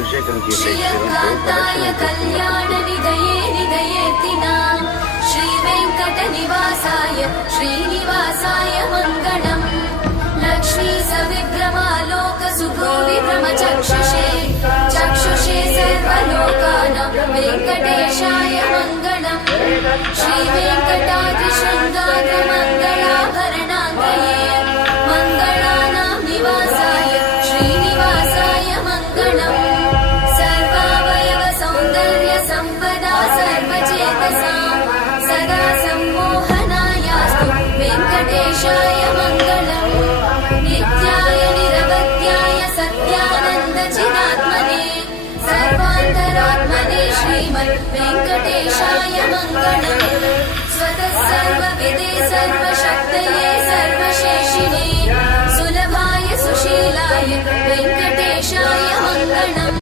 అభిషేకం చేసే శ్రీకాంతాయ కళ్యాణ నిదయే నిదయేతినాం శ్రీ వెంకట నివాసాయ శ్రీనివాసాయ మంగళం లక్ష్మీ సవిగ్రమాలోక సుభో విభ్రమ చక్షుషే చక్షుషే సర్వలోకానాం వెంకటేశాయ మంగళం శ్రీ వెంకటాద్రి శృంగాగ్ర మంగళాభరణాంగయే మంగళానాం నివాసాయ శ్రీనివాసాయ మంగళం సర్వావయవ సౌందర్య సంపదా సర్వచేతసాం సదా సమ్మోహనాయాస్తు వెంకటేశాయ మంగళం నిత్యాయ నిరవధ్యాయ సత్యానంద చిదాత్మనే సర్వాంతరాత్మనే శ్రీమద్ వెంకటేశాయ మంగళం స్వతః సర్వవిదే సర్వశక్తయే